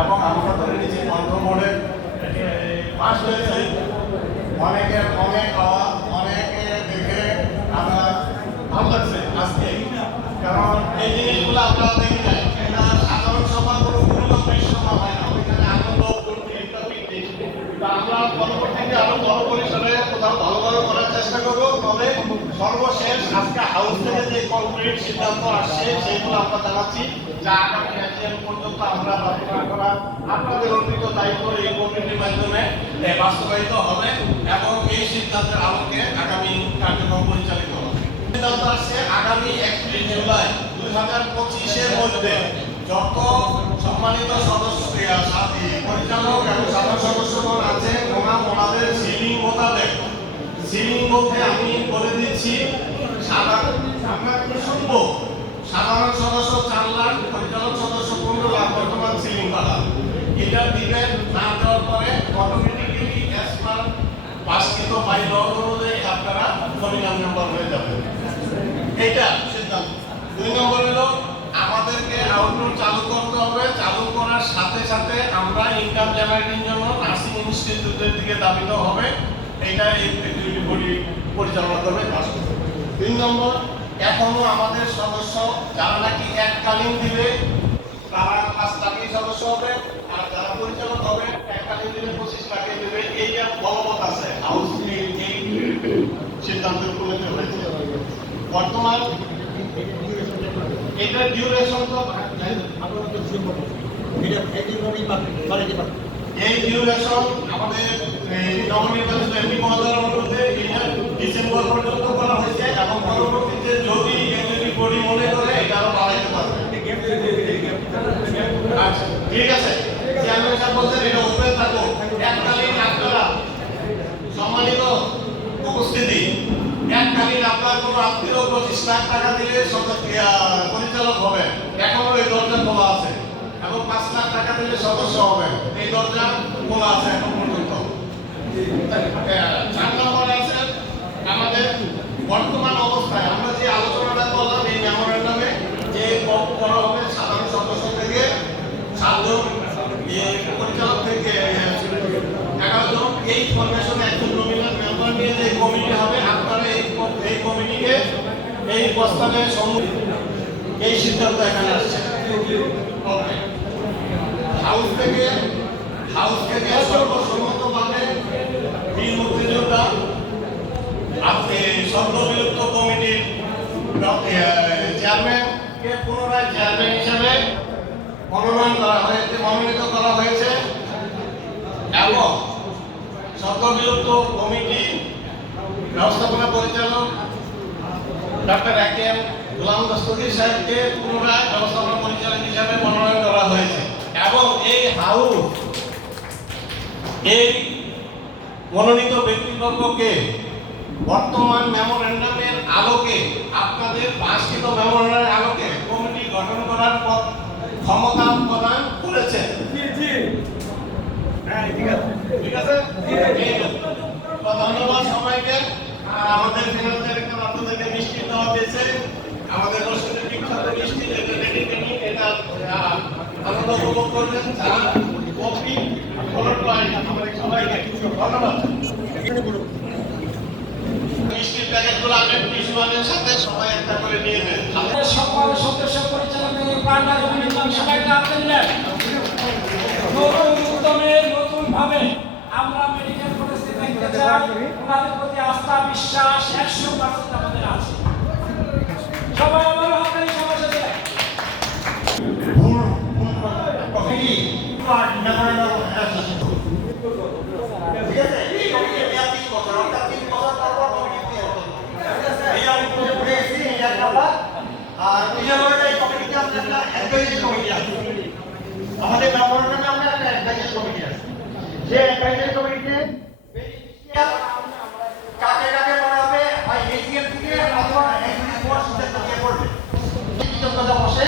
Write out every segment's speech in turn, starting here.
এবং আমরা ধরে নিচ্ছি কন্ট্রোল বোর্ডের পাস হয়েছে। অনেকের অনেক খাওয়া, অনেকে দেখে আমরা ভালো লাগছে আজকে। কারণ এই জিনিসগুলো আমরা দেখি নাই এটা সাধারণ সভা কোনো পূর্ণাঙ্গের সভা হয় না ওইখানে আনন্দ ফুর্তি ইত্যাদি ইত্যাদি। তা আমরা পরবর্তীতে আরও বড় ভালো ভালো করার চেষ্টা করব, তবে সর্বশেষ আজকে হাউস থেকে যে কংক্রিট সিদ্ধান্ত আসছে, সেইগুলো আমরা জানাচ্ছি। যা আগামী এজিএম পর্যন্ত আমরা করা আপনাদের অর্পিত দায়িত্ব এই কমিটির মাধ্যমে বাস্তবায়িত হবে এবং এই সিদ্ধান্তের আলোকে আগামী কার্যক্রম পরিচালিত হবে। সিদ্ধান্ত আসছে আগামী একত্রিশ জুলাই দুই হাজার পঁচিশের মধ্যে। যত সম্মানিত সদস্য পরিচালক এবং সাধারণ সদস্যগণ আছে ওনা ওনাদের সিলিং বলতে আমি বলে দিচ্ছি, সাধারণ আমরা কি সাধারণ সদস্য চার লাখ, পরিচালক সদস্য পনেরো লাখ, বর্তমান সিলিং পালা এটা দিবেন, না দেওয়ার পরে অটোমেটিক্যালি অ্যাজ পার পাসকৃত বাই ল অনুযায়ী আপনারা নমিনাল মেম্বার হয়ে যাবেন এইটা সিদ্ধান্ত। দুই নম্বর হলো, আমাদেরকে আউটডোর চালু করতে হবে। চালু করার সাথে সাথে আমরা ইনকাম জেনারেটিং জন্য নার্সিং ইনস্টিটিউটের দিকে দাবিত হবে। এটা এই বডি পরিচালনা করবে, কাজ করবে। তিন নম্বর, এখনও আমাদের সদস্য যারা নাকি এককালীন দিবে, তারা পাঁচ লাখই সদস্য হবে, আর যারা পরিচালক হবে, এককালীন দিলে পঁচিশ লাখে দেবে এইটা বলবৎ আছে হাউস সিদ্ধান্ত উপনীত হয়েছে বর্তমান এটা ডিউরেশন তো এই আমাদের নবনির্বাচিত এমপি ডিসেম্বর পর্যন্ত করা হয়েছে পরবর্তীতে যদি মনে করে আচ্ছা ঠিক আছে। চেয়ারম্যান সাহেব বলছেন, এটা ওপেন থাকুক। এককালীন আপনারা উপস্থিতি, এককালীন আপনার কোনো আত্মীয় পঁচিশ লাখ টাকা দিলে সদস্য আহ, পরিচালক হবে এখনও এই দরজা খোলা আছে এবং পাঁচ লাখ সদস্য হবে। এই দরজা খোলা আছে এখন পর্যন্ত। চার আছে আমাদের বর্তমান অবস্থায়। আমরা যে আলোচনাটা করলাম এই মেমোরেন্ডামে যে করা হবে সাধারণ সদস্য থেকে, সাতজন পরিচালক থেকে এগারো জন এই ফরমেশনে একজন নমিনাল মেম্বার নিয়ে যে কমিটি হবে, আপনারা এই এই কমিটিকে এই প্রস্তাবে সম্মুখীন এই সিদ্ধান্ত এখানে আসছে। ওকে হাউস থেকে হাউস থেকে সর্বসম্মতভাবে বীর মুক্তিযোদ্ধা, আপনি সর্ববিলুপ্ত কমিটির চেয়ারম্যানকে পুনরায় চেয়ারম্যান হিসেবে মনোনয়ন করা হয়েছে, মনোনীত করা হয়েছে, এবং সর্ববিলুপ্ত কমিটি ব্যবস্থাপনা পরিচালক ডক্টর একেম গোলাম দস্তগীর সাহেবকে পুনরায় ব্যবস্থাপনা পরিচালক হিসাবে মনোনয়ন করা হয়েছে। এবং এই হাউস এই মনোনীত ব্যক্তিবর্গকে বর্তমান মেমোরেন্ডামের আলোকে আপনাদের পাঁচকৃত মেমোরেন্ডামের আলোকে কমিটি গঠন করার পর ক্ষমতা প্রদান করেছে ঠিক আছে। ধন্যবাদ সবাইকে। আর আমাদের আমরা মেডিকেল কলেজে চাই ওনাদের প্রতি আস্থা বিশ্বাস একশো পার্সেন্ট আমাদের আছে সবাই আমার হাতে সবার সাথে ভুল ভুল কফি আর মেমোরেন্ডাম ঠিক আছে এই কমিটি মেয়াদ তিন বছর অর্থাৎ তিন বছর পর পর কমিটি দিয়ে হবে এই আমি পুরো ঘুরে এসেছি এই এক কথা আর এই জন্য এই কমিটিতে আমাদের একটা অ্যাডভাইজারি কমিটি আছে আমাদের মেমোরেন্ডামে আমরা একটা অ্যাডভাইজারি কমিটি আছে যে অ্যাডভাইজারি কমিটিতে কাকে কাকে করা হবে হয় এসিএম থেকে অথবা এক্সিকিউটিভ বোর্ড সিদ্ধান্ত নিয়ে করবে কৃতজ্ঞতা বসে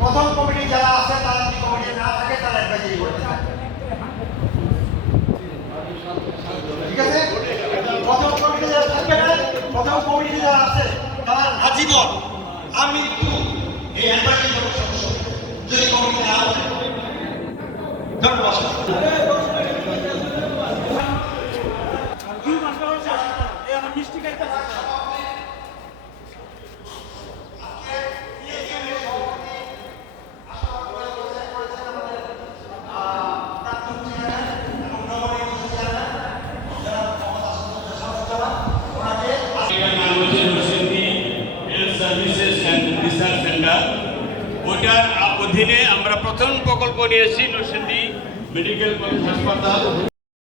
প্রথম কমিটি যারা আছে তারা যদি কমিটি না থাকে তারা অ্যাডভাইজারি করতে থাকে ঠিক আছে? প্রথম কমিটি যারা থাকবে আছে, তারা আজীবন আমি একটু এই করতে সদস্য। যদি কমিটি না হয়। এটার ওটার অধীনে আমরা প্রথম প্রকল্প নিয়েছি নরসিংদী মেডিকেল কলেজ হাসপাতাল।